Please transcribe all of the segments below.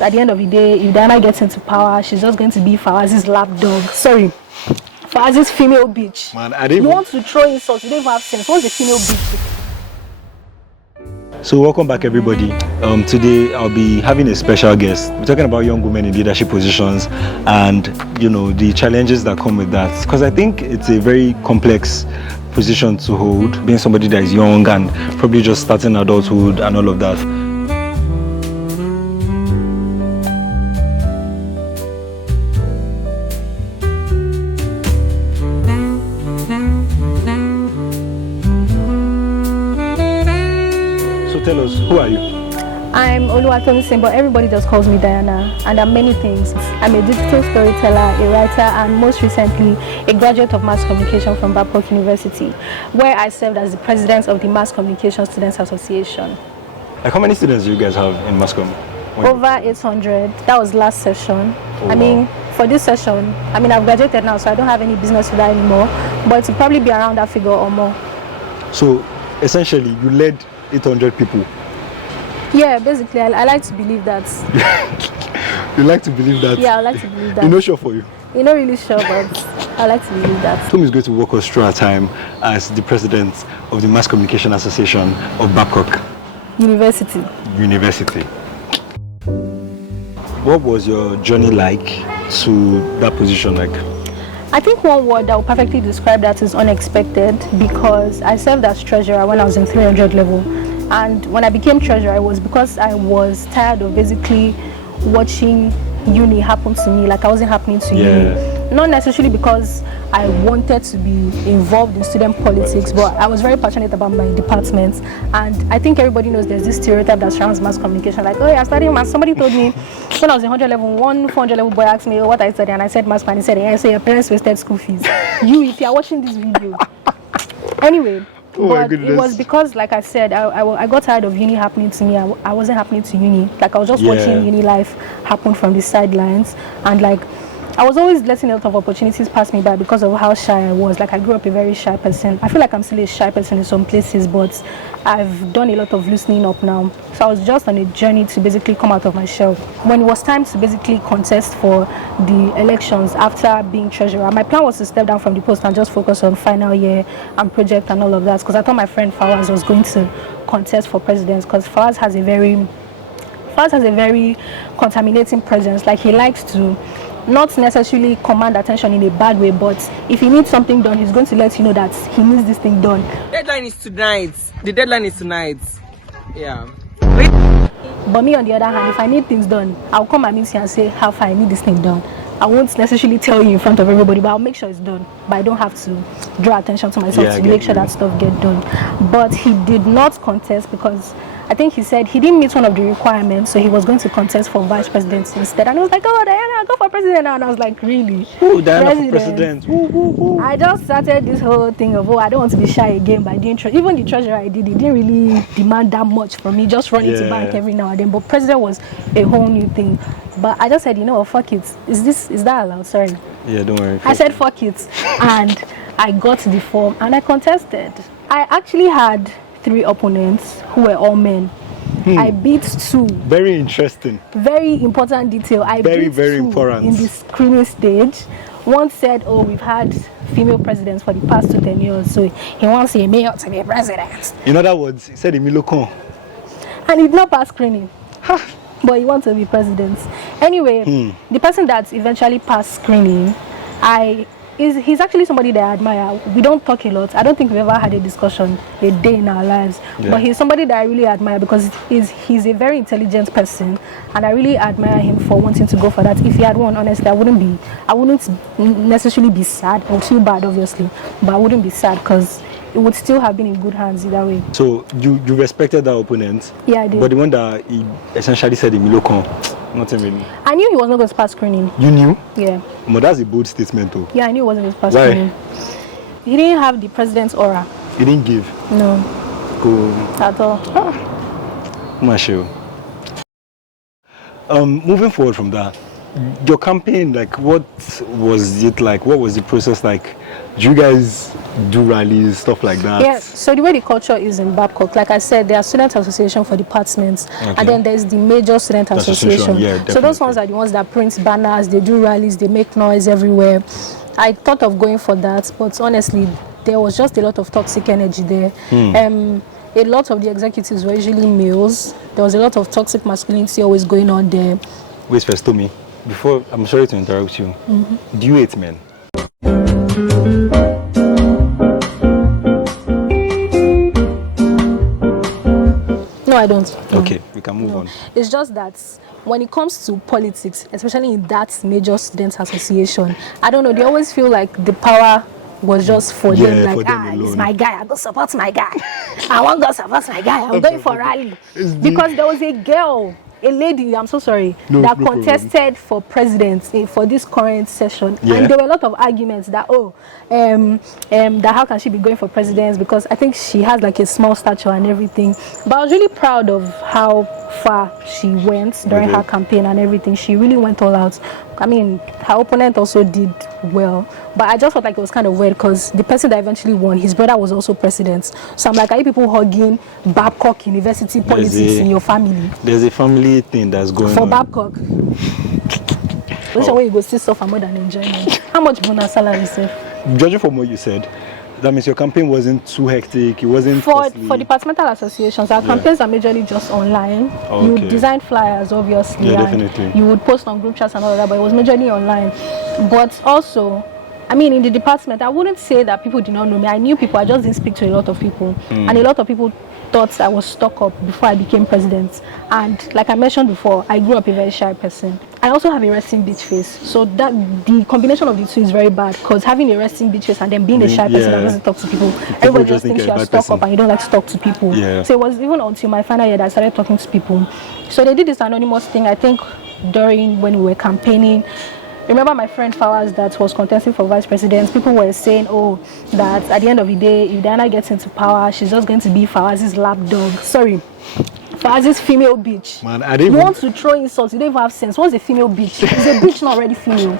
At the end of the day, if Diana gets into power, she's just going to be Fawaz's lapdog. Sorry, Fawaz's female bitch. Man, I didn't. You want to throw insults? You don't even have sense. What's the female bitch? So welcome back, everybody. Today I'll be having a special guest. We're talking about young women in leadership positions and the challenges that come with that. Because I think it's a very complex position to hold, being somebody that is young and probably just starting adulthood and all of that. Tell us, who are you? I'm Oluwatomisin, but everybody just calls me Diana, and I'm many things. I'm a digital storyteller, a writer, and most recently, a graduate of mass communication from Babcock University, where I served as the president of the Mass Communication Students Association. Like, how many students do you guys have in mass comm? Over 800. That was last session. Oh, I mean, for this session, I've graduated now, so I don't have any business with that anymore, but it'll probably be around that figure or more. So, essentially, you led 800 people. Yeah, basically, I like to believe that. You like to believe that? Yeah, I like to believe that. You're not sure for you? You're not really sure, but I like to believe that. Tom is going to walk us through our time as the president of the Mass Communication Association of Babcock University. What was your journey like to that position like? I think one word that will perfectly describe that is unexpected, because I served as treasurer when I was in 300 level, and when I became treasurer, it was because I was tired of basically watching uni happen to me like I wasn't happening to uni. Not necessarily because I wanted to be involved in student politics, but I was very passionate about my department, and I think everybody knows there's this stereotype that surrounds mass communication, like, oh, you're studying mass. Somebody told me when I was in 100 level, one 400 level boy asked me, oh, what I studied, and I said mass, and he said, yeah, so your parents wasted school fees. You, if you're watching this video. Anyway, but it was because, like I said, I got tired of uni happening to me. I wasn't happening to uni. Like, I was just watching uni life happen from the sidelines, and like, I was always letting a lot of opportunities pass me by because of how shy I was. Like, I grew up a very shy person. I feel like I'm still a shy person in some places, but I've done a lot of loosening up now. So I was just on a journey to basically come out of my shell. When it was time to basically contest for the elections after being treasurer, my plan was to step down from the post and just focus on final year and project and all of that, because I thought my friend Fawaz was going to contest for president, because Fawaz has a very contaminating presence. Like, he likes to not necessarily command attention in a bad way, but if he needs something done, he's going to let you know that he needs this thing done. Deadline is tonight. The deadline is tonight. Yeah. But me, on the other hand, if I need things done, I'll come and meet you and say how far I need this thing done. I won't necessarily tell you in front of everybody, but I'll make sure it's done. But I don't have to draw attention to myself to make sure that stuff gets done. But he did not contest because I think he said he didn't meet one of the requirements, so he was going to contest for vice president instead. And I was like, oh, Diana, go for president now. And I was like, really? Oh, Diana for president. I just started this whole thing of, I don't want to be shy again by doing even the treasurer I did, he didn't really demand that much from me, just running to bank every now and then. But president was a whole new thing. But I just said, fuck it. Is that allowed? Sorry. Yeah, don't worry. I said, fuck it. And I got the form and I contested. I actually had 3 opponents who were all men. I beat 2. Very interesting. Very important detail. I beat 2 important in the screening stage. One said, oh, we've had female presidents for the past 10 years, so he wants a male to be president. In other words, he said Emilokon. And he did not pass screening. But he wants to be president. Anyway, the person that eventually passed screening, he's actually somebody that I admire. We don't talk a lot. I don't think we've ever had a discussion a day in our lives. Yeah. But he's somebody that I really admire because he's a very intelligent person, and I really admire him for wanting to go for that. If he had won, honestly, I wouldn't necessarily be sad. I would feel bad, obviously, but I wouldn't be sad because it would still have been in good hands either way. So you respected that opponent? Yeah, I did. But the one that he essentially said Emilokon, nothing really. I knew he was not going to pass screening. You knew? Yeah. But that's a bold statement too. Yeah, I knew he wasn't going to pass Why? screening. He didn't have the president's aura. He didn't give? No. Cool. At all. Marshall. Moving forward from that, your campaign, like, what was it like? What was the process like? Do you guys do rallies, stuff like that? Yeah, so the way the culture is in Babcock, like I said, there are student association for departments, and then there's the major student association. Yeah, so those ones are the ones that print banners, they do rallies, they make noise everywhere. I thought of going for that, but honestly, there was just a lot of toxic energy there. A lot of the executives were usually males. There was a lot of toxic masculinity always going on there. Wait first, Tommy, before, I'm sorry to interrupt you. Do you hate men? No, I don't. Okay, we can move on. It's just that when it comes to politics, especially in that major student association, I don't know, they always feel like the power was just for them. Like, for them it's my guy, I go support my guy. I want to support my guy, I'm going for rally. Because there was a girl, a lady, I'm so sorry, that contested for president for this current session. And there were a lot of arguments that, that how can she be going for president, because I think she has like a small stature and everything. But I was really proud of how far she went during her campaign and everything. She really went all out. I mean, her opponent also did well, but I just felt like it was kind of weird because the person that eventually won, his brother was also president. So I'm like, are you people hugging Babcock University politics in your family? There's a family thing that's going for on. Babcock. Which way you go see suffer more than enjoyment? How much bonus salary, sir? Judging from what you said, that means your campaign wasn't too hectic. It wasn't for departmental associations. Our campaigns are majorly just online. You would design flyers, obviously. Yeah, and definitely. you would post on group chats and all that, but it was majorly online. But also, I mean, in the department, I wouldn't say that people did not know me. I knew people. I just didn't speak to a lot of people, and a lot of people thought I was stuck up before I became president. And like I mentioned before, I grew up a very shy person. I also have a resting bitch face, so that the combination of the two is very bad, because having a resting bitch face and then being a shy person that doesn't talk to people, everybody just thinks you're stuck up and you don't like to talk to people. So it was even until my final year that I started talking to people. So they did this anonymous thing, I think during when we were campaigning. Remember my friend Fawaz that was contesting for vice president, people were saying, that at the end of the day, if Diana gets into power, she's just going to be Fawaz's lapdog. Sorry, Fawaz's female bitch. Man, I didn't you want to throw insults, you don't even have sense. What's a female bitch? Is a bitch not already female?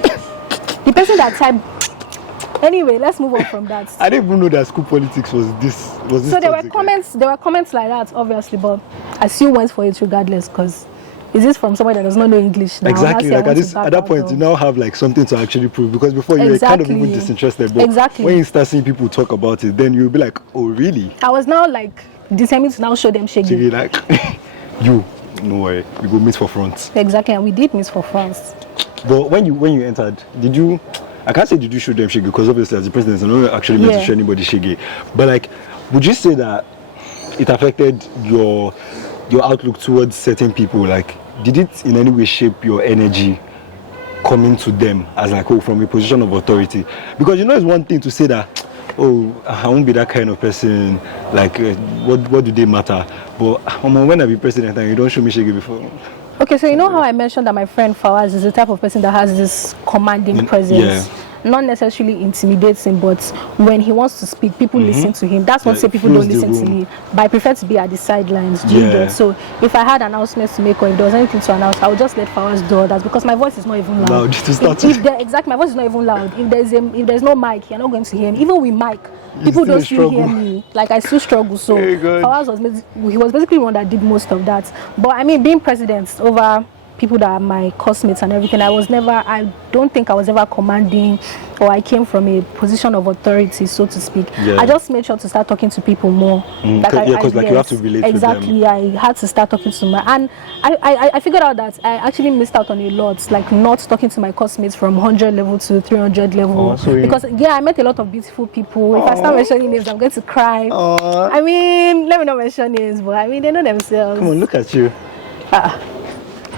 The person that typed. Anyway, let's move on from that. I didn't even know that school politics was this. So there were comments like that, obviously, but I still went for it regardless, because is this from somebody that does not know English? Now? Exactly. Like at that point, you now have like something to actually prove, because before you were kind of even disinterested. But when you start seeing people talk about it, then you'll be like, oh really? I was now like determined to now show them shaggy. Like, no worry, we go meet for front. Exactly, and we did meet for front. But when you entered, did you? I can't say did you show them shaggy, because obviously as the president, I'm not actually meant to show anybody shaggy. But like, would you say that it affected your outlook towards certain people? Like, did it in any way shape your energy coming to them as like, from a position of authority? Because it's one thing to say that, I won't be that kind of person, like, what do they matter? But when I be president and you don't show me shaggy before. Okay, so you know how I mentioned that my friend Fawaz is the type of person that has this commanding presence? Not necessarily intimidating, but when he wants to speak, people listen to him. That's not to say people don't listen to me, but I prefer to be at the sidelines. So if I had announcements to make, or if there was anything to announce, I would just let Fawaz do that, because my voice is not even loud. My voice is not even loud. If there's no mic, you're not going to hear me. Even with mic, people don't still hear me. Like, I still struggle. So Fawaz was basically one that did most of that. But I mean, being president over people that are my classmates and everything, I don't think I was ever commanding, or I came from a position of authority, so to speak. I just made sure to start talking to people more. Because you have to relate with them. Exactly, I had to start talking to them. And I figured out that I actually missed out on a lot, like not talking to my classmates from 100 level to 300 level. Because I met a lot of beautiful people. If I start mentioning names, I'm going to cry. I mean, let me not mention names, but I mean, they know themselves. Come on, look at you.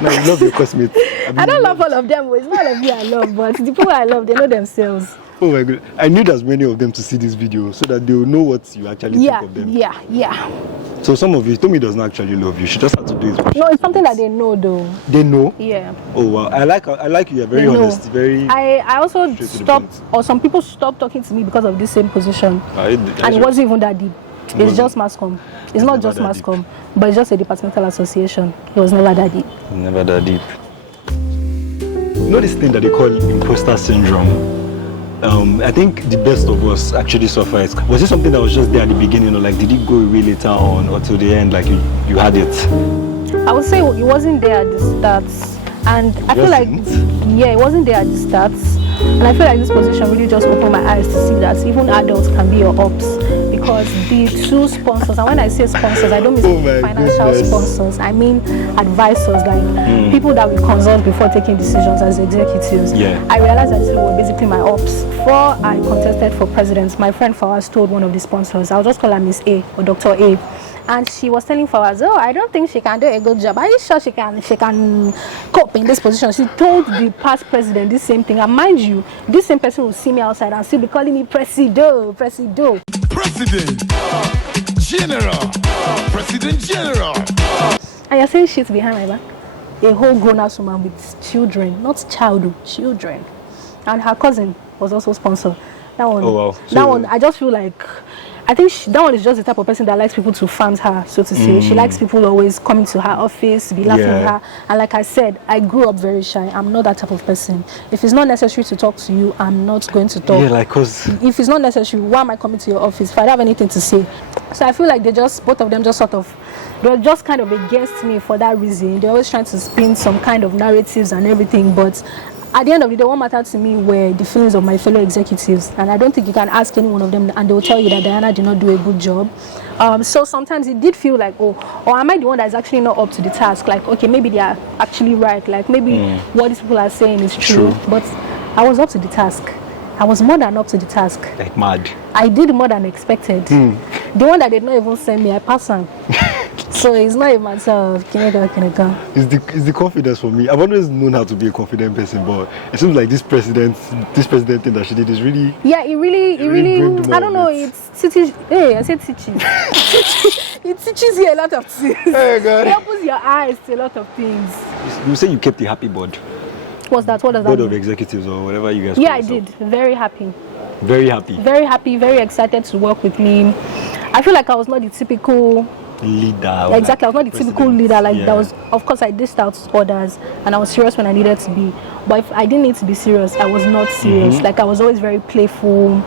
No, I love your classmates. I don't love all of them. It's not all of you I love, but the people I love, they know themselves. Oh my God. I need as many of them to see this video so that they will know what you actually think of them. Yeah. So some of you, Tommy doesn't actually love you. She just had to do it. No, it's something that they know though. They know? Yeah. Oh wow. I like you. You're very honest. Very. I also stopped, or some people stopped talking to me because of this same position. And it wasn't even that deep. It's just mass comm. It's not just mass comm, but it's just a departmental association. It was never that deep. Never that deep. you know this thing that they call imposter syndrome? I think the best of us actually suffer it. Was it something that was just there at the beginning, or like did it go away later on, or to the end, like you had it? I would say it wasn't there at the start, and I feel like it wasn't there at the start, and I feel like this position really just opened my eyes to see that even adults can be your ops, because the two sponsors, and when I say sponsors, I don't mean financial sponsors, I mean advisors, like people that we consult before taking decisions as executives. I realized that these were basically my ops. Before I contested for president, my friend Fawaz told one of the sponsors, I'll just call her Miss A or Dr. A, and she was telling Fawaz, oh, I don't think she can do a good job. Are you sure she can cope in this position? She told the past president this same thing, and mind you, this same person will see me outside and still be calling me Presido. President General. President General. And you're saying shit behind my back? A whole grown-ass woman with children, not children. And her cousin was also sponsored. That one, that one, I just feel like, I think that one is just the type of person that likes people to fund her, so to say. She likes people always coming to her office, be laughing at her. And like I said, I grew up very shy. I'm not that type of person. If it's not necessary to talk to you, I'm not going to talk. If it's not necessary, why am I coming to your office if I don't have anything to say? So I feel like both of them just they're just kind of against me for that reason. They're always trying to spin some kind of narratives and everything, but at the end of the day, what mattered to me were the feelings of my fellow executives, and I don't think you can ask any one of them and they will tell you that Diana did not do a good job. So sometimes it did feel like, or am I the one that's actually not up to the task? Like, okay, maybe they are actually right. Like, maybe what these people are saying is true. But I was up to the task. I was more than up to the task. Like mad. I did more than expected. The one that did not even send me, I passed on. So it's not a matter of kineka. It's the confidence for me. I've always known how to be a confident person, but it seems like this president thing that she did is really... Yeah, it really I don't know, it teaches... Hey, I said teaches. It teaches you a lot of things. Hey, God. It opens your eyes to a lot of things. You say you kept a happy board. What's that? What does that board mean? Of executives or whatever you guys I did. Very happy. Very happy? Very happy, very excited to work with me. I feel like I was not the typical... leader. Exactly, I was not the typical leader. Like that was, of course, I dished out orders and I was serious when I needed to be. But if I didn't need to be serious, I was not serious. Like I was always very playful.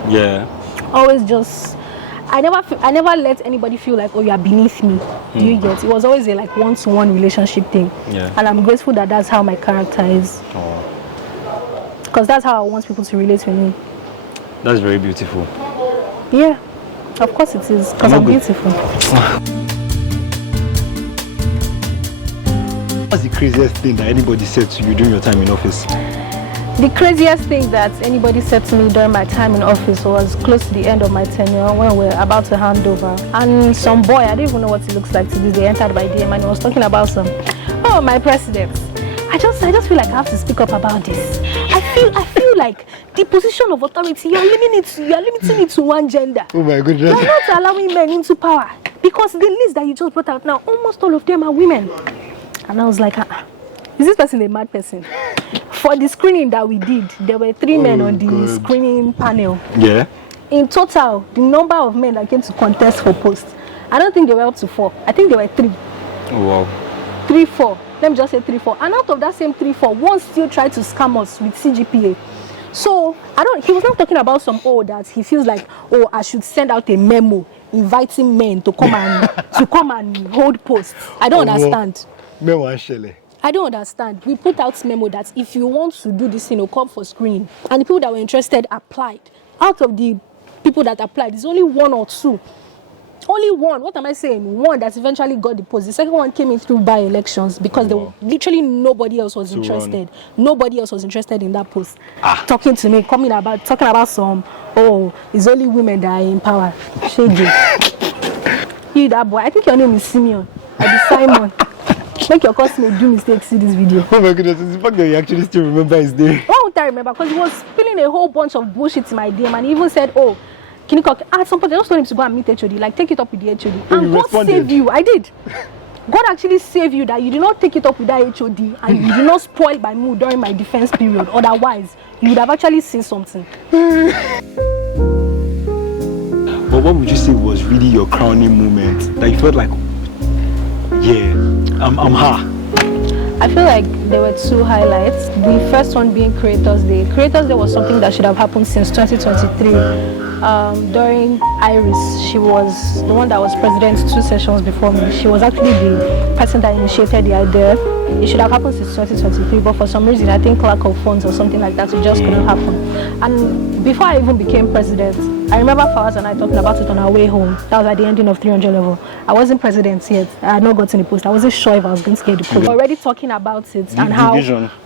Always just, I never let anybody feel like, oh, you are beneath me. Do you get? It was always a like one-to-one relationship thing. And I'm grateful that that's how my character is. Because that's how I want people to relate with me. That's very beautiful. Yeah, of course it is. Because I'm beautiful. What's the craziest thing that anybody said to you during your time in office? The craziest thing that anybody said to me during my time in office was close to the end of my tenure when we were about to hand over. And some boy, I don't even know what he looks like to this, they entered my DM and he was talking about my president. I just feel like I have to speak up about this. I feel like the position of authority, you're limiting it to one gender. Oh my goodness. You're not allowing men into power. Because the list that you just brought out now, almost all of them are women. And I was like, is this person a mad person? For the screening that we did, there were 3 men on the screening panel. In total, the number of men that came to contest for post, I don't think they were up to 4. I think there were 3. Oh, wow. 3, 4. Let me just say 3, 4. And out of that same 3, 4, one still tried to scam us with CGPA. So, he was not talking about that he feels like, I should send out a memo inviting men to come and hold posts. I don't understand. I don't understand. We put out memo that if you want to do this thing, come for screening. And the people that were interested applied. Out of the people that applied, there's only 1 or 2. Only 1. What am I saying? 1 that eventually got the post. The second one came in through by-elections because literally nobody else was interested. Nobody else was interested in that post. Talking to me, talking about some, it's only women that are in power. Shady. You, that boy. I think your name is Simeon. I be Simon. Make your customer do mistakes, see this video. Oh my goodness, it's the fact that you actually still remember his name. Why won't I remember? Because he was spilling a whole bunch of bullshit in my DM and he even said, at some point, I just told him to go and meet HOD, like take it up with the HOD. And God save you. I did. God actually saved you that you did not take it up with that HOD and you did not spoil my mood during my defense period. Otherwise, you would have actually seen something. But what would you say was really your crowning moment that you felt like, I'm her? I feel like there were two highlights. The first one being Creators Day. Creators Day was something that should have happened since 2023. During Iris, she was the one that was president 2 sessions before me. She was actually the person that initiated the idea. It should have happened since 2023, but for some reason, I think lack of funds or something like that, it just couldn't happen. And before I even became president, I remember Fawaz and I talking about it on our way home. That was at the ending of 300 level. I wasn't president yet. I had not gotten the post. I wasn't sure if I was going to get the post. Already talking about it and how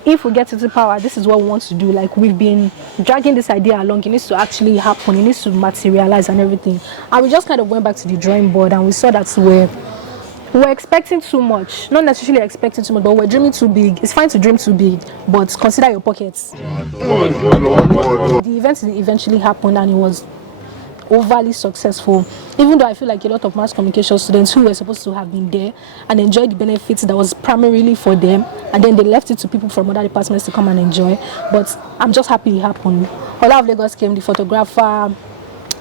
if we get into power, this is what we want to do. Like, we've been dragging this idea along. It needs to actually happen. It needs to materialize and everything. And we just kind of went back to the drawing board and we saw that we're expecting too much. Not necessarily expecting too much, but we're dreaming too big. It's fine to dream too big, but consider your pockets. The event eventually happened and it was overly successful, even though I feel like a lot of mass communication students who were supposed to have been there and enjoy the benefits that was primarily for them, and then they left it to people from other departments to come and enjoy. But I'm just happy it happened. Ola of Lagos came, the photographer,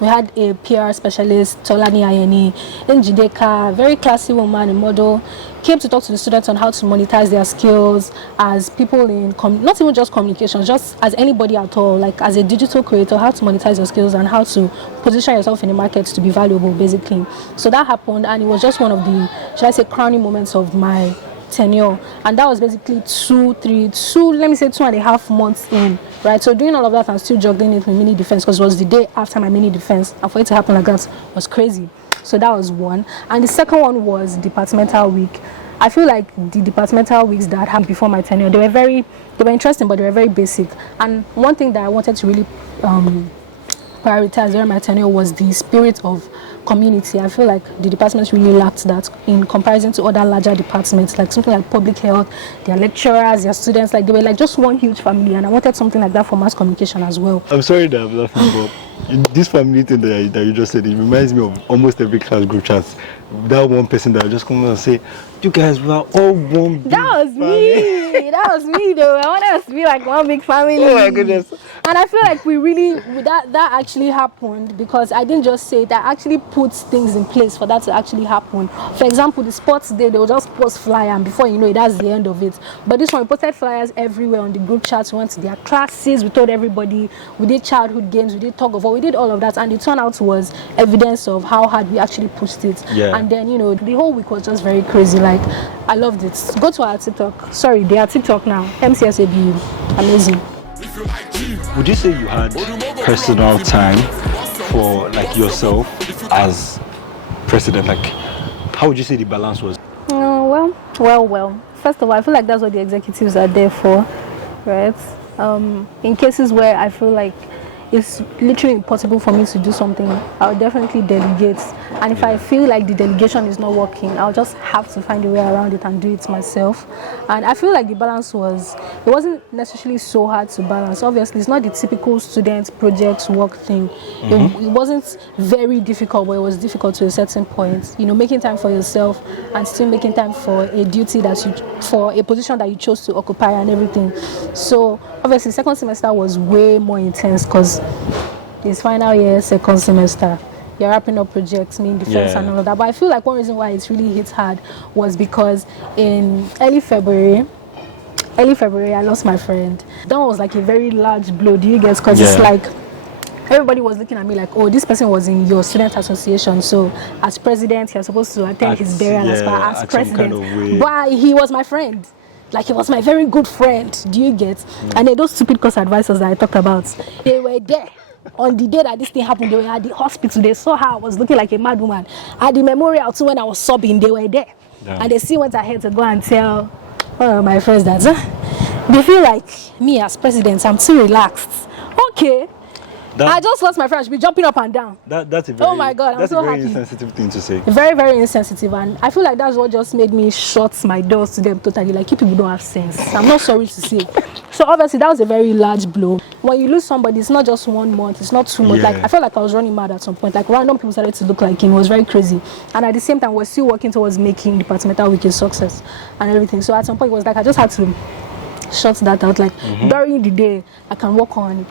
we had a PR specialist, Tolani Ayeni, Njideka, very classy woman, a model, came to talk to the students on how to monetize their skills as people in, not even just communication, just as anybody at all, like as a digital creator, how to monetize your skills and how to position yourself in the market to be valuable, basically. So that happened, and it was just one of the, should I say, crowning moments of my tenure. And that was basically 2.5 months in, right? So doing all of that and still juggling it with mini defense, because it was the day after my mini defense, and for it to happen like that was crazy. So that was one. And the second one was departmental week. I feel like the departmental weeks that happened before my tenure, they were interesting, but they were very basic. And one thing that I wanted to really prioritize during my tenure was the spirit of community. I feel like the departments really lacked that in comparison to other larger departments, like something like public health, their lecturers, their students, like they were like just one huge family, and I wanted something like that for mass communication as well. I'm sorry that I'm laughing, but this family thing that you just said, it reminds me of almost every class group chat. That one person that will just come and say, you guys were all one big That was me. That was me though. I wanted us to be like one big family. Oh my goodness. And I feel like we really, that actually happened, because I didn't just say it, I actually put things in place for that to actually happen. For example, the sports day, they will just post flyer, and before you know it, that's the end of it. But this one, we posted flyers everywhere on the group chats. We went to their classes, we told everybody, we did childhood games, we did tug of war, we did all of that, and the turnout was evidence of how hard we actually pushed it. Yeah. And then, you know, the whole week was just very crazy. Like, I loved it. Go to our TikTok. Sorry, they are TikTok now. MCSABU. Amazing. Would you say you had personal time for like yourself as president? Like, how would you say the balance was? Well. First of all, I feel like that's what the executives are there for, right? In cases where I feel like it's literally impossible for me to do something, I'll definitely delegate. And if I feel like the delegation is not working, I'll just have to find a way around it and do it myself. And I feel like the balance it wasn't necessarily so hard to balance. Obviously, it's not the typical student project work thing. It wasn't very difficult, but it was difficult to a certain point. You know, making time for yourself and still making time for a duty for a position that you chose to occupy and everything. So obviously, second semester was way more intense because it's final year, second semester. You're wrapping up projects, main defense and all of that. But I feel like one reason why it's really hit hard was because in early February, I lost my friend. That was like a very large blow. Do you guys? Because it's like everybody was looking at me like, oh, this person was in your student association, so as president, you're supposed to attend his burial as president. Kind of but he was my friend. Like, he was my very good friend. Do you get? And then those stupid course advisors that I talked about, they were there. On the day that this thing happened, they were at the hospital. They saw how I was looking like a mad woman. At the memorial too, when I was sobbing, they were there. Yeah. And they still went ahead to go and tell my friends that they feel like me as president, I'm too relaxed. Okay. I just lost my friend. I should be jumping up and down. That's a very, oh my God, I'm so happy. Insensitive thing to say. Very, very insensitive. And I feel like that's what just made me shut my doors to them totally. Like, you people don't have sense. I'm not sorry to say. So obviously that was a very large blow. When you lose somebody, it's not just 1 month, it's not 2 months. Like, I felt like I was running mad at some point. Like, random people started to look like him. It was very crazy. And at the same time, we're still working towards making departmental week a success and everything. So at some point, it was like I just had to shut that out. Like, during the day, I can work on,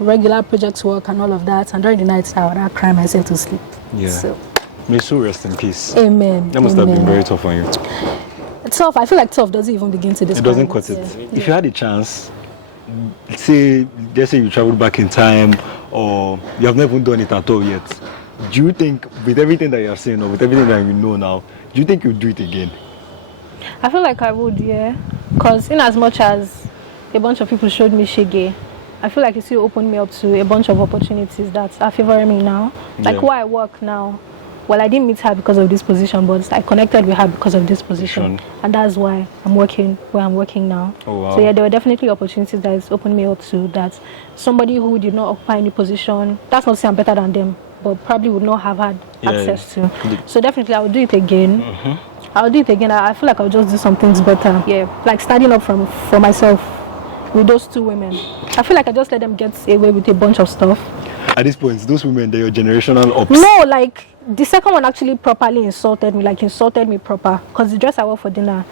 regular project work and all of that, and during the night I would cry myself to sleep. So may soul rest in peace. Amen. That must have been very tough on you. Tough. I feel like tough doesn't even begin to describe It doesn't cut it. Yeah. If you had a chance, say, let's say you traveled back in time, or you have never done it at all yet, do you think, with everything that you're saying, or with everything that you know now, do you think you'd do it again? I feel like I would, yeah. Because in as much as a bunch of people showed me shege, I feel like it still opened me up to a bunch of opportunities that are favoring me now. Like where I work now. Well, I didn't meet her because of this position, but I connected with her because of this position. And that's why I'm working where I'm working now. Oh, wow. So yeah, there were definitely opportunities that it's opened me up to, that somebody who did not occupy any position, that's not to say I'm better than them, but probably would not have had access to. So definitely I would do it again. I'll do it again. I feel like I'll just do some things better. Yeah, like starting up for myself with those two women. I feel like I just let them get away with a bunch of stuff. At this point, those women, they're your generational ups. No, like the second one actually properly insulted me, proper, because the dress I wore for dinner,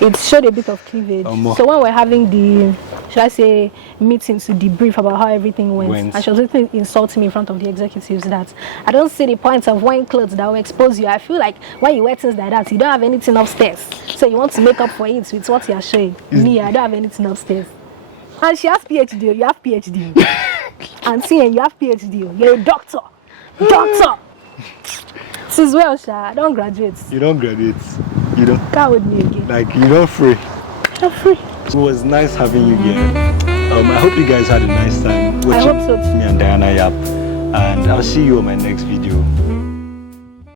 it showed a bit of cleavage. So when we're having the, should I say, meeting to debrief about how everything went, and she was literally insulting me in front of the executives that I don't see the point of wearing clothes that will expose you. I feel like when you wear things like that, you don't have anything upstairs, so you want to make up for it with what you are showing. Me, I don't have anything upstairs. And she has PhD, you have PhD. And seeing you have PhD, you're a doctor. This is well, Sha. I don't graduate. You don't graduate. You don't. Come with me again. Like, you don't free. I'm free. It was nice having you here. I hope you guys had a nice time watching I hope so too. me and Diana Yap. And I'll see you on my next video.